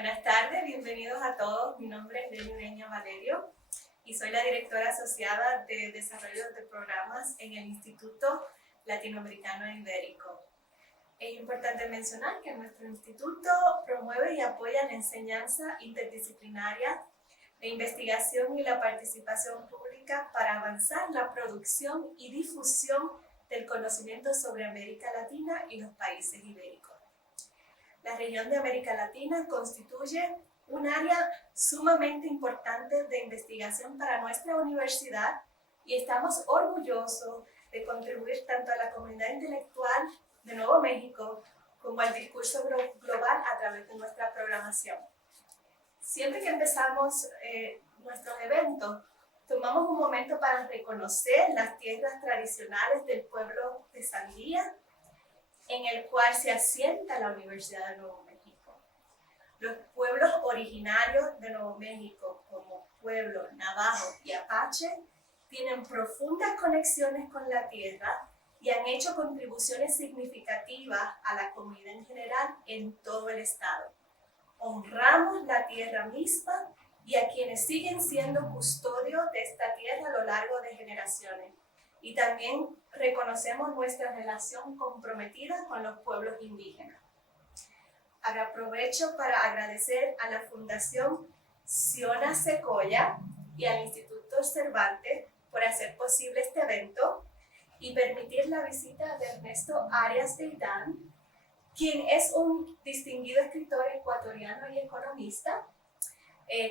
Buenas tardes, bienvenidos a todos. Mi nombre es Lenny Ureña Valerio y soy la directora asociada de Desarrollo de Programas en el Instituto Latinoamericano e Ibérico. Es importante mencionar que nuestro instituto promueve y apoya la enseñanza interdisciplinaria, la investigación y la participación pública para avanzar la producción y difusión del conocimiento sobre América Latina y los países ibéricos. La región de América Latina constituye un área sumamente importante de investigación para nuestra universidad y estamos orgullosos de contribuir tanto a la comunidad intelectual de Nuevo México como al discurso global a través de nuestra programación. Siempre que empezamos nuestros eventos, tomamos un momento para reconocer las tierras tradicionales del pueblo de Sandía, en el cual se asienta la Universidad de Nuevo México. Los pueblos originarios de Nuevo México, como pueblo navajo y apache, tienen profundas conexiones con la tierra y han hecho contribuciones significativas a la comunidad en general en todo el estado. Honramos la tierra misma y a quienes siguen siendo custodios de esta tierra a lo largo de generaciones. Y también reconocemos nuestra relación comprometida con los pueblos indígenas. Ahora aprovecho para agradecer a la Fundación Siona Secoya y al Instituto Cervantes por hacer posible este evento y permitir la visita de Ernesto Arias Deidán, quien es un distinguido escritor ecuatoriano y economista,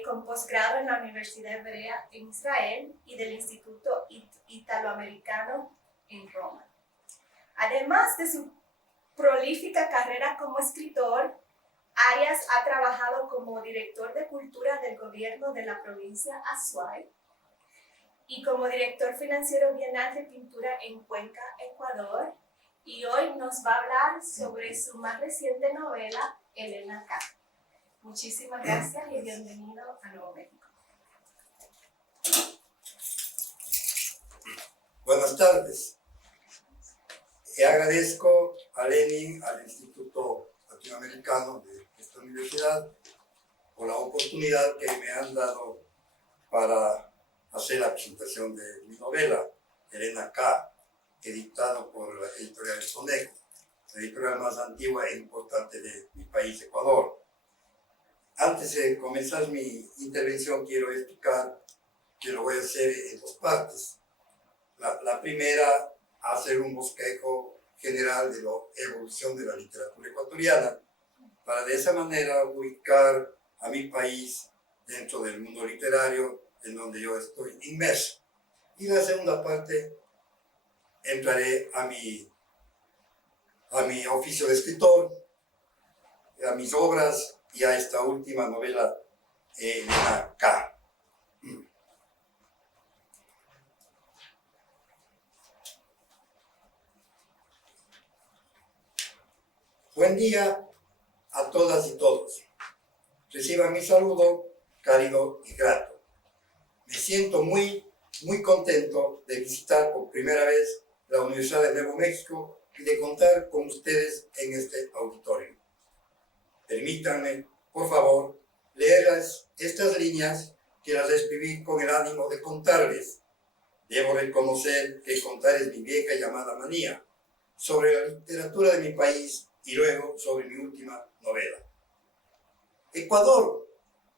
con posgrado en la Universidad Hebrea en Israel y del Instituto Italoamericano en Roma. Además de su prolífica carrera como escritor, Arias ha trabajado como director de cultura del gobierno de la provincia Azuay y como director financiero bienal de pintura en Cuenca, Ecuador, y hoy nos va a hablar sobre su más reciente novela, Elena K. Muchísimas gracias y bienvenido a Nuevo México. Buenas tardes. Agradezco a Lenny, al Instituto Latinoamericano de esta universidad, por la oportunidad que me han dado para hacer la presentación de mi novela, Elena K., editado por la editorial Soneco, la editorial más antigua e importante de mi país, Ecuador. Antes de comenzar mi intervención, quiero explicar que lo voy a hacer en dos partes. La primera, hacer un bosquejo general de la evolución de la literatura ecuatoriana, para de esa manera ubicar a mi país dentro del mundo literario en donde yo estoy inmerso. Y la segunda parte, entraré a mi oficio de escritor, a mis obras y a esta última novela, Elena K. Buen día a todas y todos. Reciban mi saludo cálido y grato. Me siento muy contento de visitar por primera vez la Universidad de Nuevo México y de contar con ustedes en este auditorio. Permítanme, por favor, leer estas líneas que las escribí con el ánimo de contarles. Debo reconocer que contar es mi vieja y llamada manía, sobre la literatura de mi país y luego sobre mi última novela. Ecuador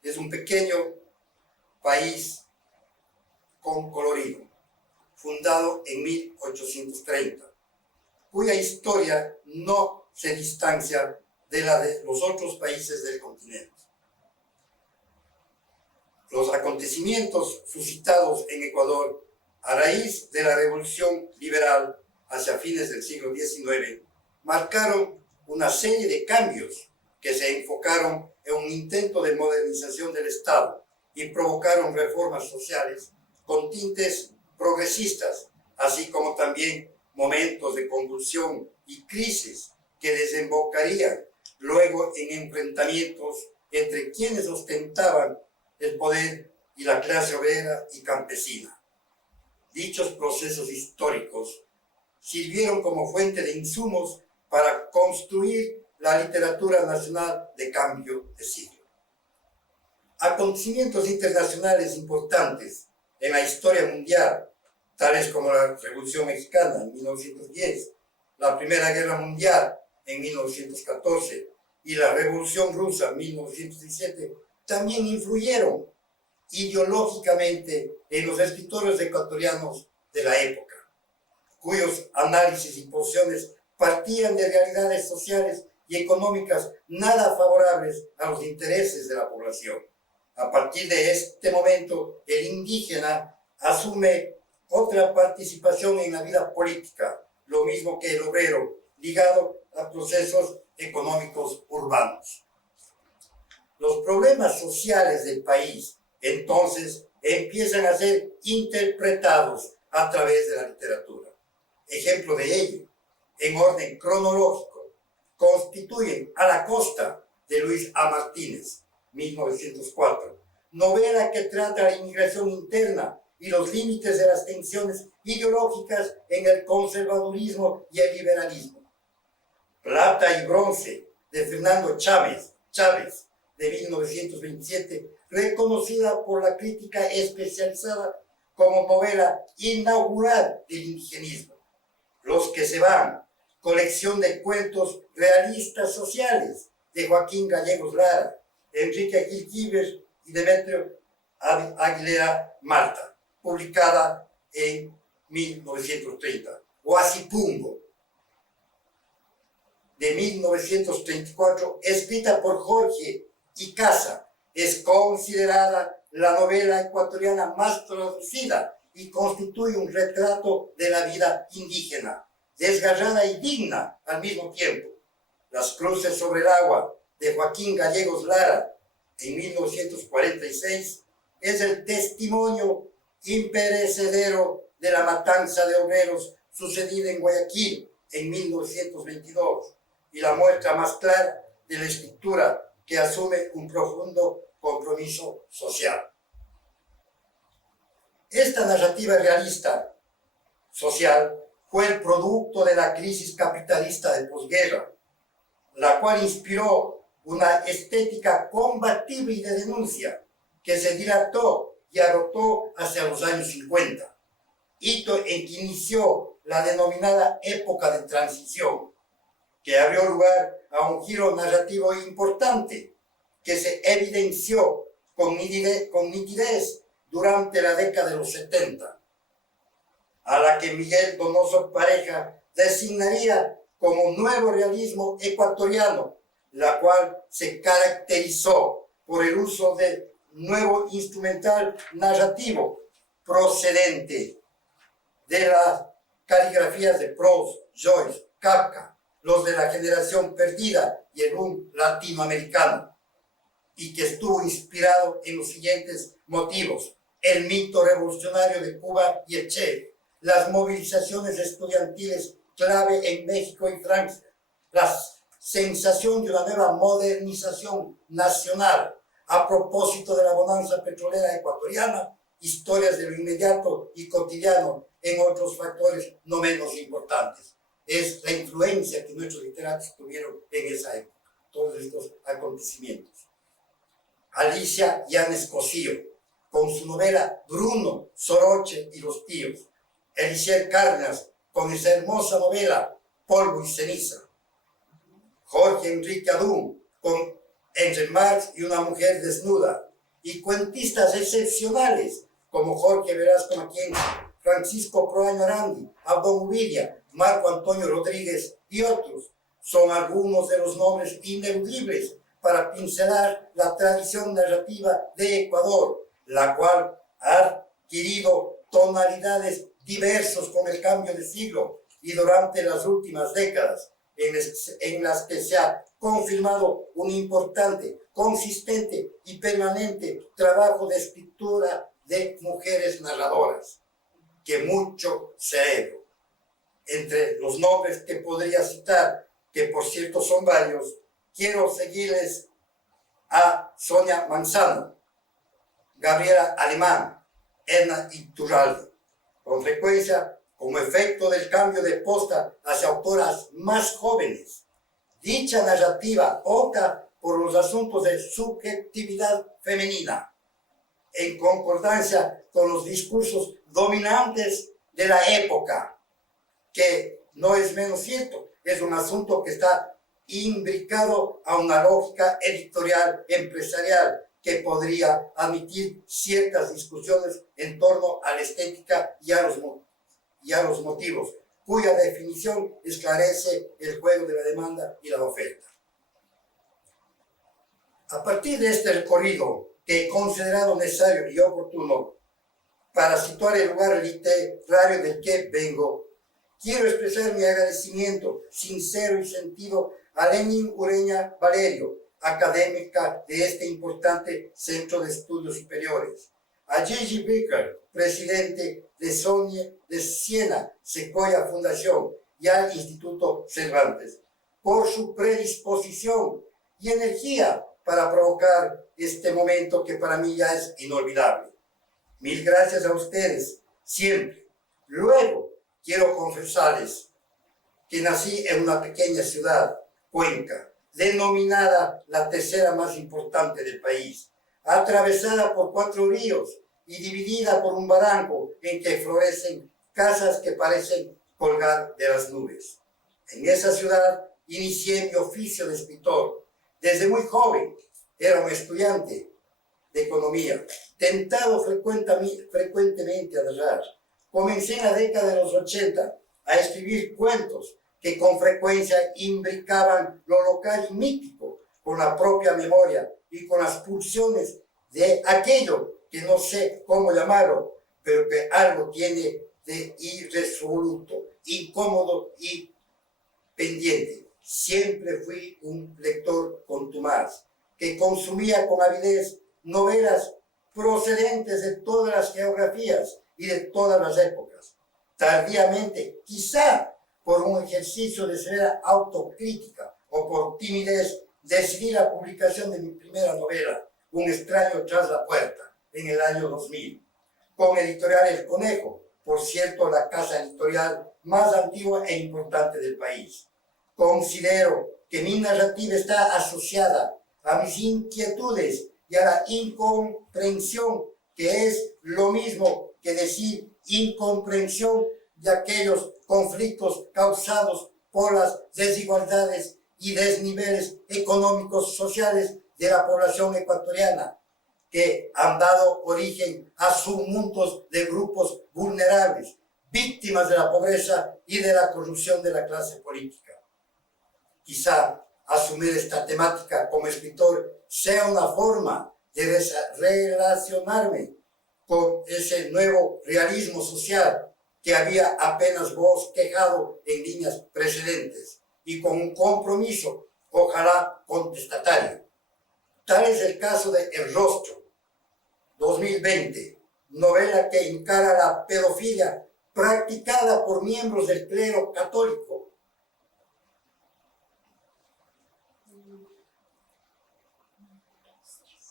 es un pequeño país con colorido, fundado en 1830, cuya historia no se distancia de la de los otros países del continente. Los acontecimientos suscitados en Ecuador a raíz de la revolución liberal hacia fines del siglo XIX marcaron una serie de cambios que se enfocaron en un intento de modernización del Estado y provocaron reformas sociales con tintes progresistas, así como también momentos de convulsión y crisis que desembocarían luego en enfrentamientos entre quienes ostentaban el poder y la clase obrera y campesina. Dichos procesos históricos sirvieron como fuente de insumos para construir la literatura nacional de cambio de siglo. Acontecimientos internacionales importantes en la historia mundial, tales como la Revolución Mexicana en 1910, la Primera Guerra Mundial en 1914 y la Revolución Rusa en 1917, también influyeron ideológicamente en los escritores ecuatorianos de la época, cuyos análisis y posiciones partían de realidades sociales y económicas nada favorables a los intereses de la población. A partir de este momento, el indígena asume otra participación en la vida política, lo mismo que el obrero, ligado a procesos económicos urbanos. Los problemas sociales del país, entonces, empiezan a ser interpretados a través de la literatura. Ejemplo de ello, en orden cronológico, constituyen A la Costa, de Luis A. Martínez, 1904, novela que trata la inmigración interna y los límites de las tensiones ideológicas en el conservadurismo y el liberalismo. Plata y Bronce, de Fernando Chávez, de 1927, reconocida por la crítica especializada como novela inaugural del indigenismo. Los que se van, colección de cuentos realistas sociales, de Joaquín Gallegos Lara, Enrique Gil Gibers y Demetrio Aguilera Malta, publicada en 1930. Huasipungo, de 1934, escrita por Jorge Icaza, es considerada la novela ecuatoriana más traducida y constituye un retrato de la vida indígena, desgarrada y digna al mismo tiempo. Las cruces sobre el agua, de Joaquín Gallegos Lara, en 1946, es el testimonio imperecedero de la matanza de obreros sucedida en Guayaquil en 1922 y la muestra más clara de la escritura que asume un profundo compromiso social. Esta narrativa realista social fue el producto de la crisis capitalista de posguerra, la cual inspiró una estética combativa y de denuncia que se dilató y agotó hacia los años 50, hito en que inició la denominada época de transición, que abrió lugar a un giro narrativo importante que se evidenció con nitidez durante la década de los 70, a la que Miguel Donoso Pareja designaría como nuevo realismo ecuatoriano, la cual se caracterizó por el uso de nuevo instrumental narrativo procedente de las caligrafías de Proust, Joyce, Kafka, los de la generación perdida y el boom latinoamericano, y que estuvo inspirado en los siguientes motivos: el mito revolucionario de Cuba y el Che, las movilizaciones estudiantiles clave en México y Francia, la sensación de una nueva modernización nacional a propósito de la bonanza petrolera ecuatoriana, historias de lo inmediato y cotidiano en otros factores no menos importantes. Es la influencia que nuestros literatos tuvieron en esa época, todos estos acontecimientos. Alicia Yanes Cosío, con su novela Bruno, Soroche y los tíos. Elisier Cárdenas, con esa hermosa novela Polvo y ceniza. Jorge Enrique Adún, con Entre Marx y una mujer desnuda. Y cuentistas excepcionales como Jorge Velasco Maquien, Francisco Proaño Arandi, Abdón Uvilla, Marco Antonio Rodríguez y otros. Son algunos de los nombres ineludibles para pincelar la tradición narrativa de Ecuador, la cual ha adquirido tonalidades diversas con el cambio de siglo y durante las últimas décadas, en las que se ha confirmado un importante, consistente y permanente trabajo de escritura de mujeres narradoras, que mucho cerebro. Entre los nombres que podría citar, que por cierto son varios, quiero seguirles a Sonia Manzano, Gabriela Alemán, Edna Iturralde, con frecuencia como efecto del cambio de posta hacia autoras más jóvenes. Dicha narrativa opta por los asuntos de subjetividad femenina, en concordancia con los discursos dominantes de la época, que no es menos cierto, es un asunto que está imbricado a una lógica editorial empresarial que podría admitir ciertas discusiones en torno a la estética y a los motivos, cuya definición esclarece el juego de la demanda y la oferta. A partir de este recorrido, que he considerado necesario y oportuno para situar el lugar literario del que vengo, quiero expresar mi agradecimiento sincero y sentido a Lenin Ureña Valerio, académica de este importante centro de estudios superiores, a Gigi Becker, presidente de Siena Sequoia Fundación, y al Instituto Cervantes, por su predisposición y energía para provocar este momento que para mí ya es inolvidable. Mil gracias a ustedes, siempre. Luego, quiero confesarles que nací en una pequeña ciudad, Cuenca, denominada la tercera más importante del país, atravesada por 4 ríos y dividida por un barranco en que florecen casas que parecen colgar de las nubes. En esa ciudad inicié mi oficio de escritor. Desde muy joven era un estudiante de economía, tentado frecuentemente a narrar. Comencé en la década de los 80 a escribir cuentos que con frecuencia imbricaban lo local y mítico con la propia memoria y con las pulsiones de aquello que no sé cómo llamarlo, pero que algo tiene de irresoluto, incómodo y pendiente. Siempre fui un lector contumaz, que consumía con avidez novelas procedentes de todas las geografías y de todas las épocas. Tardíamente, quizá por un ejercicio de severa autocrítica o por timidez, decidí la publicación de mi primera novela, Un extraño tras la puerta, en el año 2000, con Editorial El Conejo, por cierto, la casa editorial más antigua e importante del país. Considero que mi narrativa está asociada a mis inquietudes y a la incomprensión, que es lo mismo que decir incomprensión de aquellos conflictos causados por las desigualdades y desniveles económicos sociales de la población ecuatoriana, que han dado origen a submundos de grupos vulnerables, víctimas de la pobreza y de la corrupción de la clase política. Quizá asumir esta temática como escritor sea una forma de relacionarme con ese nuevo realismo social que había apenas bosquejado en líneas precedentes, y con un compromiso, ojalá contestatario. Tal es el caso de El Rostro, 2020, novela que encara la pedofilia practicada por miembros del clero católico,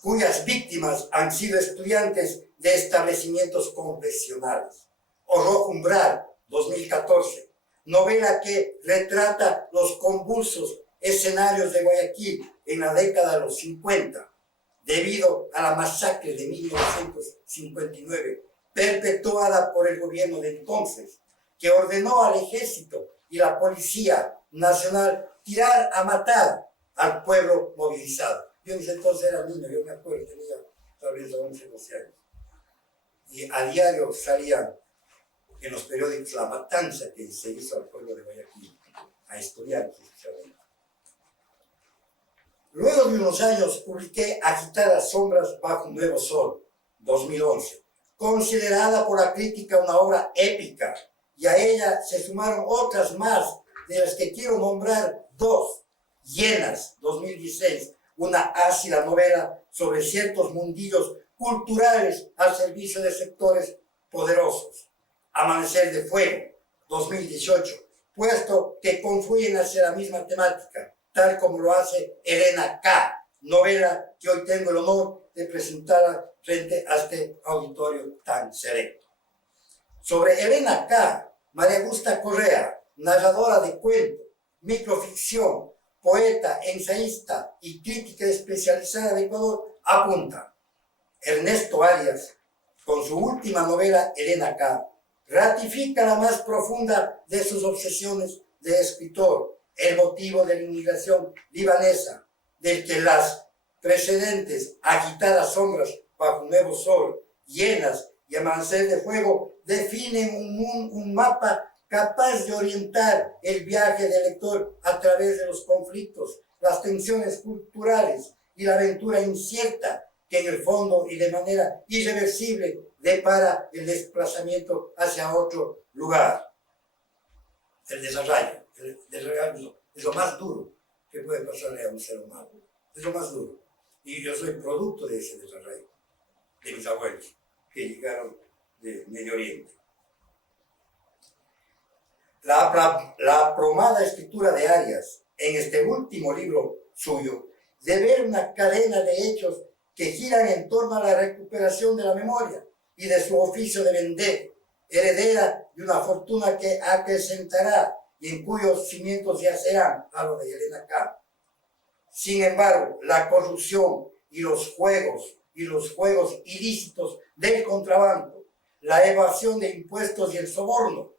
cuyas víctimas han sido estudiantes de establecimientos confesionales. O Rojo Umbral, 2014, novela que retrata los convulsos escenarios de Guayaquil en la década de los 50, debido a la masacre de 1959, perpetuada por el gobierno de entonces, que ordenó al ejército y la Policía Nacional tirar a matar al pueblo movilizado. Yo en ese entonces era niño, yo me acuerdo, tenía tal vez 11, 12 años. Y a diario salían en los periódicos la matanza que se hizo al pueblo de Guayaquil, a estudiantes. Luego de unos años publiqué Agitadas sombras bajo un nuevo sol, 2011, considerada por la crítica una obra épica, y a ella se sumaron otras más, de las que quiero nombrar 2, Llenas, 2016, una ácida novela sobre ciertos mundillos culturales al servicio de sectores poderosos. Amanecer de Fuego, 2018, puesto que confluyen hacia la misma temática, tal como lo hace Elena K., novela que hoy tengo el honor de presentar frente a este auditorio tan selecto. Sobre Elena K., María Augusta Correa, narradora de cuento, microficción, poeta, ensayista y crítica especializada de Ecuador, apunta: Ernesto Arias, con su última novela Elena K., ratifica la más profunda de sus obsesiones de escritor, el motivo de la inmigración libanesa, del que las precedentes agitadas sombras bajo un nuevo sol, llenas y amanecer de fuego, definen un mapa capaz de orientar el viaje del lector a través de los conflictos, las tensiones culturales y la aventura incierta que en el fondo y de manera irreversible depara el desplazamiento hacia otro lugar. El desarrollo es lo más duro que puede pasarle a un ser humano. Es lo más duro. Y yo soy producto de ese desarrollo, de mis abuelos, que llegaron de Medio Oriente. La aprobada escritura de Arias en este último libro suyo de ver una cadena de hechos que giran en torno a la recuperación de la memoria y de su oficio de vender, heredera de una fortuna que acrecentará y en cuyos cimientos yacerán, a lo de Elena K. Sin embargo, la corrupción y los juegos ilícitos del contrabando, la evasión de impuestos y el soborno,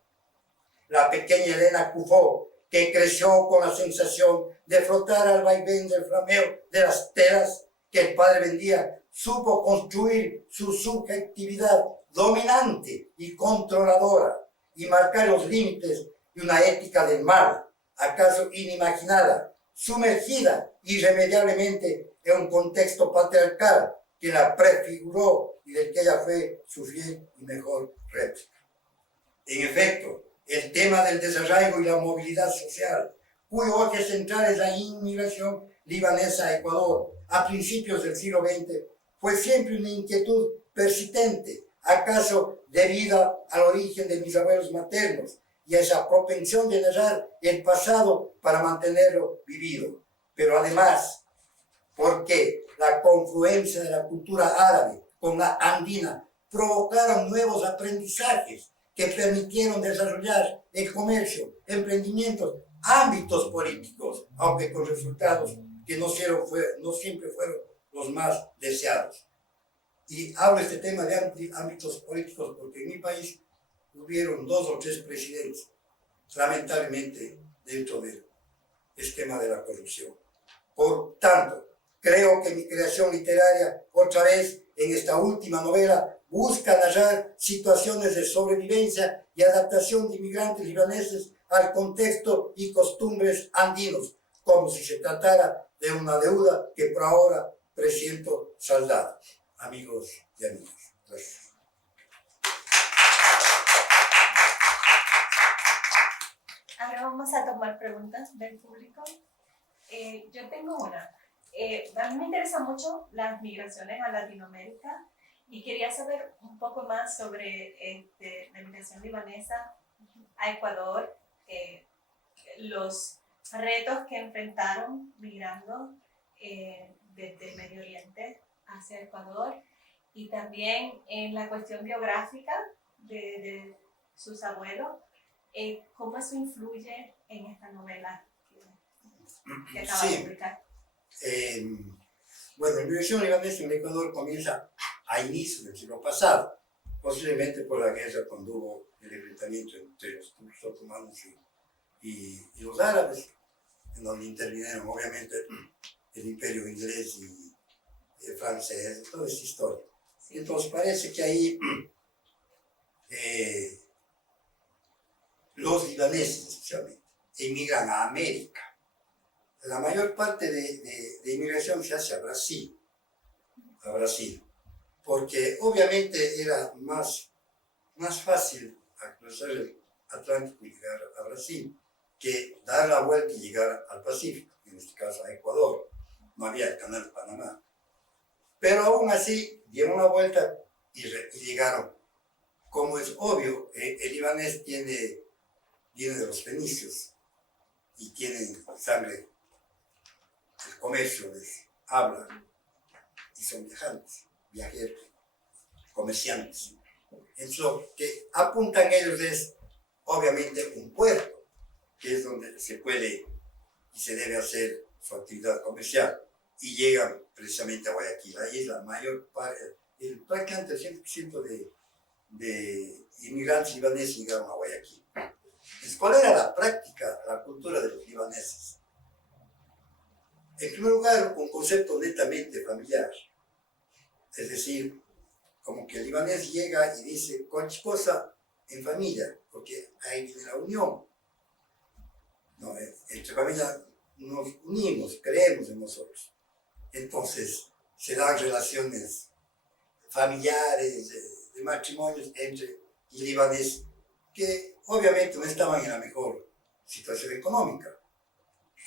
la pequeña Elena Cufó, que creció con la sensación de flotar al vaivén del flameo de las telas que el padre vendía, supo construir su subjetividad dominante y controladora y marcar los límites de una ética del mal, acaso inimaginada, sumergida irremediablemente en un contexto patriarcal que la prefiguró y del que ella fue su fiel y mejor réplica. En efecto, el tema del desarraigo y la movilidad social, cuyo eje central es la inmigración libanesa a Ecuador a principios del siglo XX, fue siempre una inquietud persistente, acaso debida al origen de mis abuelos maternos y a esa propensión de narrar el pasado para mantenerlo vivido, pero además porque la confluencia de la cultura árabe con la andina provocaron nuevos aprendizajes que permitieron desarrollar el comercio, emprendimientos, ámbitos políticos, aunque con resultados que no siempre fueron los más deseados. Y hablo este tema de ámbitos políticos porque en mi país hubieron 2 o 3 presidentes, lamentablemente, dentro del esquema de la corrupción. Por tanto, creo que mi creación literaria, otra vez en esta última novela, busca narrar situaciones de sobrevivencia y adaptación de inmigrantes libaneses al contexto y costumbres andinos, como si se tratara de una deuda que por ahora presiento saldada. Amigos y amigas, gracias. Ahora vamos a tomar preguntas del público. Yo tengo una. A mí me interesan mucho las migraciones a Latinoamérica y quería saber un poco más sobre la migración libanesa a Ecuador, los retos que enfrentaron migrando desde el Medio Oriente hacia Ecuador y también en la cuestión geográfica de sus abuelos, cómo eso influye en esta novela que acaba de publicar. Bueno, la migración libanesa en Ecuador comienza a inicios del siglo pasado, posiblemente por la guerra cuando hubo el enfrentamiento entre los turcos otomanos y los árabes, en donde intervinieron obviamente el imperio inglés y francés, toda esta historia. Sí. Entonces parece que ahí los libaneses especialmente emigran a América. La mayor parte de inmigración se hace a Brasil, porque obviamente era más fácil cruzar el Atlántico y llegar a Brasil que dar la vuelta y llegar al Pacífico, en este caso a Ecuador. No había el canal Panamá. Pero aún así dieron la vuelta y llegaron. Como es obvio, el libanés viene de los fenicios y tienen sangre. El comercio les habla y son viajeros, comerciantes. Entonces, lo que apuntan ellos es, obviamente, un puerto, que es donde se puede y se debe hacer su actividad comercial. Y llegan precisamente a Guayaquil. Ahí es la mayor parte, prácticamente el 100% de inmigrantes libaneses llegaron a Guayaquil. Entonces, ¿cuál era la práctica, la cultura de los libaneses? En primer lugar, un concepto netamente familiar. Es decir, como que el libanés llega y dice cualquier cosa en familia, porque ahí viene la unión. ¿No? Entre familia nos unimos, creemos en nosotros. Entonces, se dan relaciones familiares, de matrimonios entre libaneses, que obviamente no estaban en la mejor situación económica,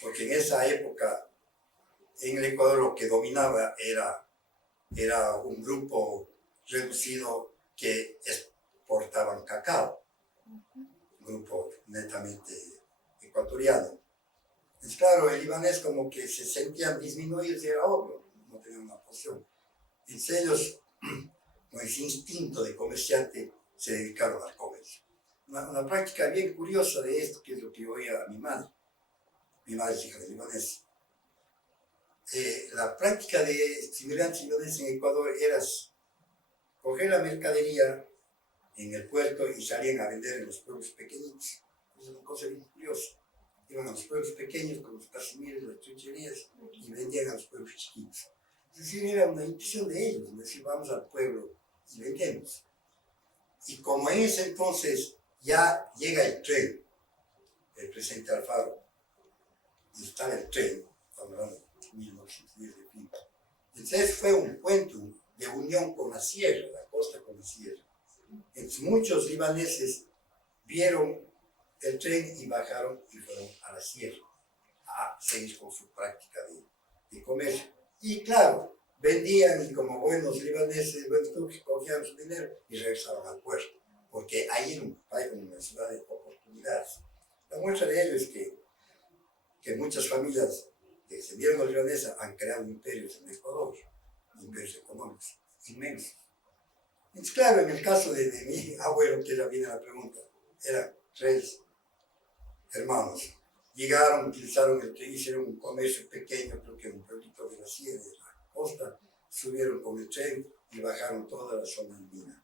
porque en esa época en el Ecuador lo que dominaba era un grupo reducido que exportaban cacao, un grupo netamente ecuatoriano. Entonces, claro, el libanés como que se sentían disminuidos y era obvio, no tenían una posición. Entonces ellos, con ese instinto de comerciante, se dedicaron al comercio. Una práctica bien curiosa de esto, que es lo que oía a mi madre. Mi madre es hija de libanés. La práctica de inmigrantes libaneses en Ecuador era coger la mercadería en el puerto y salían a vender en los pueblos pequeñitos. Es una cosa bien curiosa. Iban a los pueblos pequeños con los casimires, las chucherías y vendían a los pueblos chiquitos. Es decir, era una intuición de ellos, es decir, vamos al pueblo y vendemos. Y como en ese entonces ya llega el tren, el presidente Alfaro, y está en el tren, estamos hablando de 1910 de fin. Entonces fue un puente de unión con la sierra, la costa con la sierra. Entonces muchos libaneses vieron el tren y bajaron y fueron a la sierra a seguir con su práctica de comercio. Y claro, vendían y como buenos libaneses, buenos turcos, cogían su dinero y regresaban al puerto, porque ahí era una ciudad de oportunidades. La muestra de ello es que muchas familias que se vieron los libaneses han creado imperios en Ecuador, imperios económicos inmensos. Entonces, claro, en el caso de mi abuelo, que ya viene la pregunta, eran 3 hermanos. Llegaron, utilizaron el tren, hicieron un comercio pequeño, creo que en un pueblito de la sierra, de la costa, subieron con el tren y bajaron toda la zona andina.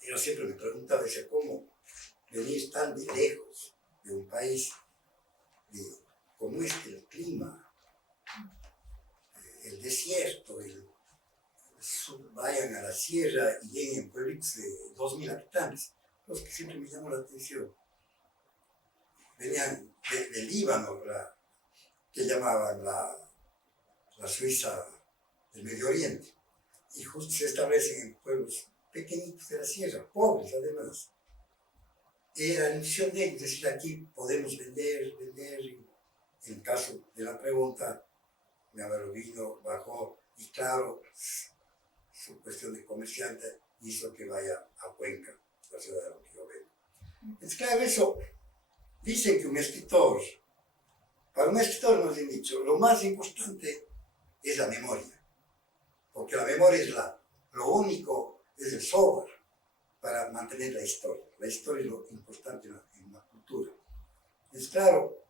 Yo siempre me preguntaba, decía, ¿cómo venir tan de lejos de un país como el clima, el desierto, vayan a la sierra y lleguen a pueblitos de 2.000 habitantes? Los que siempre me llamó la atención. Venían de Líbano, que llamaban la Suiza del Medio Oriente, y justo se establecen en pueblos pequeñitos de la sierra, pobres además. Era la misión de ellos, es decir, aquí podemos vender, y en el caso de la pregunta, mi abuelo vino, bajó, y claro, su cuestión de comerciante hizo que vaya a Cuenca, la ciudad de la que yo vengo. Es claro, eso. Dicen que para un escritor nos han dicho, lo más importante es la memoria, porque la memoria es lo único, es el software para mantener la historia. La historia es lo importante en una cultura. Es claro,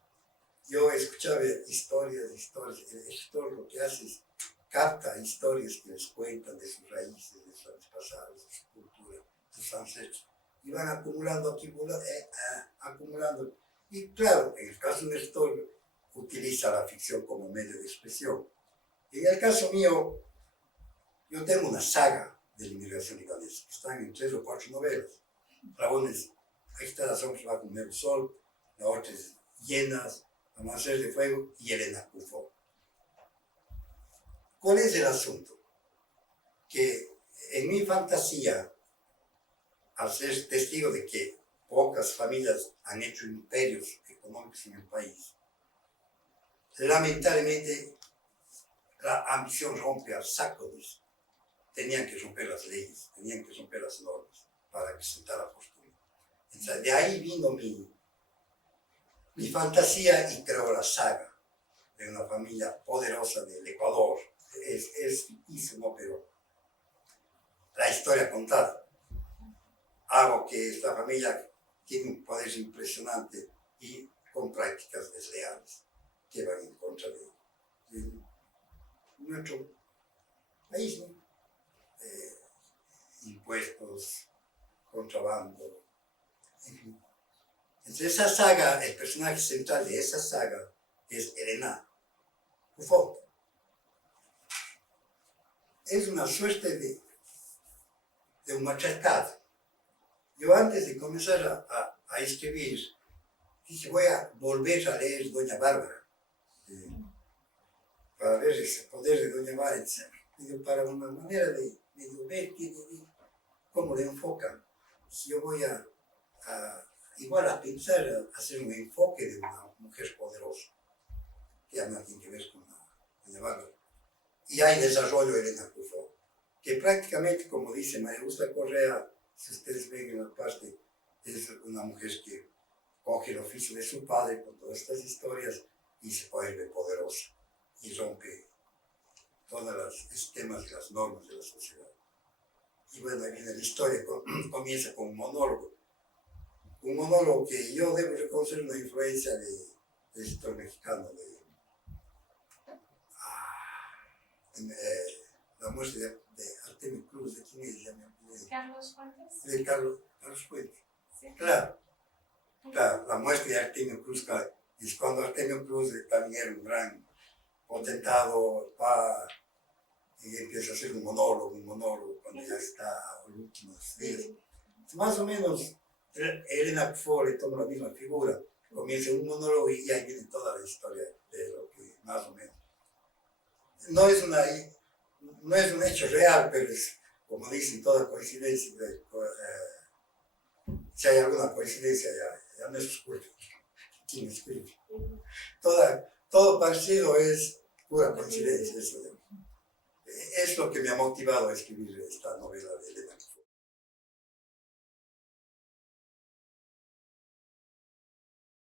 yo escuchaba historias, el escritor lo que hace es capta historias que les cuentan de sus raíces, de sus antepasados, de su cultura, de sus ancestros, y van acumulando, acumulando. Y claro, en el caso de un escritor, utiliza la ficción como medio de expresión. En el caso mío, yo tengo una saga de la inmigración libanesa, que están en 3 o 4 novelas. Una es Ahí está la sombra bajo un nuevo sol, la otra es Llenas, Amanecer de Fuego y Elena Cufó. ¿Cuál es el asunto? Que en mi fantasía, al ser testigo de que pocas familias han hecho imperios económicos en el país, lamentablemente la ambición rompe al saco. Tenían que romper las leyes, tenían que romper las normas para que se sentara fortuna. Entonces, de ahí vino mi fantasía y creo la saga de una familia poderosa del Ecuador. Es ficticio, pero la historia contada. Hago que esta familia tiene un poder impresionante y con prácticas desleales que van en contra de nuestro país, ¿no? Impuestos, contrabando, en fin. Entonces esa saga, el personaje central de esa saga es Elena Buffon. Es una suerte de un matriarcado. Yo antes de comenzar a escribir, dije voy a volver a leer Doña Bárbara, para ver ese poder de Doña Bárbara, para una manera de ver cómo le enfocan. Si yo voy igual a pensar, a hacer un enfoque de una mujer poderosa, que ya no tiene que ver con Doña Bárbara. Y hay desarrollo de Elena Buffon, que prácticamente, como dice María Augusta Correa, si ustedes ven en la parte, es una mujer que coge el oficio de su padre con todas estas historias y se vuelve poderosa y rompe todos los esquemas y las normas de la sociedad. Y bueno, ahí viene la historia, comienza con un monólogo que yo debo reconocer una influencia del escritor mexicano, la muerte de Artemio Cruz, de quién es, Carlos Fuentes. De Carlos Fuentes. Sí. Claro, la muerte de Artemio Cruz, es cuando Artemio Cruz también era un gran potentado, y empieza a hacer un monólogo cuando ya está al último días. Más o menos, Elena Buffon le toma la misma figura, comienza un monólogo y ahí viene toda la historia de lo que más o menos. No es un hecho real, pero es, como dicen, toda coincidencia. Si hay alguna coincidencia, ya no es culpa. ¿Quién escribe? Todo parecido es pura coincidencia. Eso es lo que me ha motivado a escribir esta novela de Elena.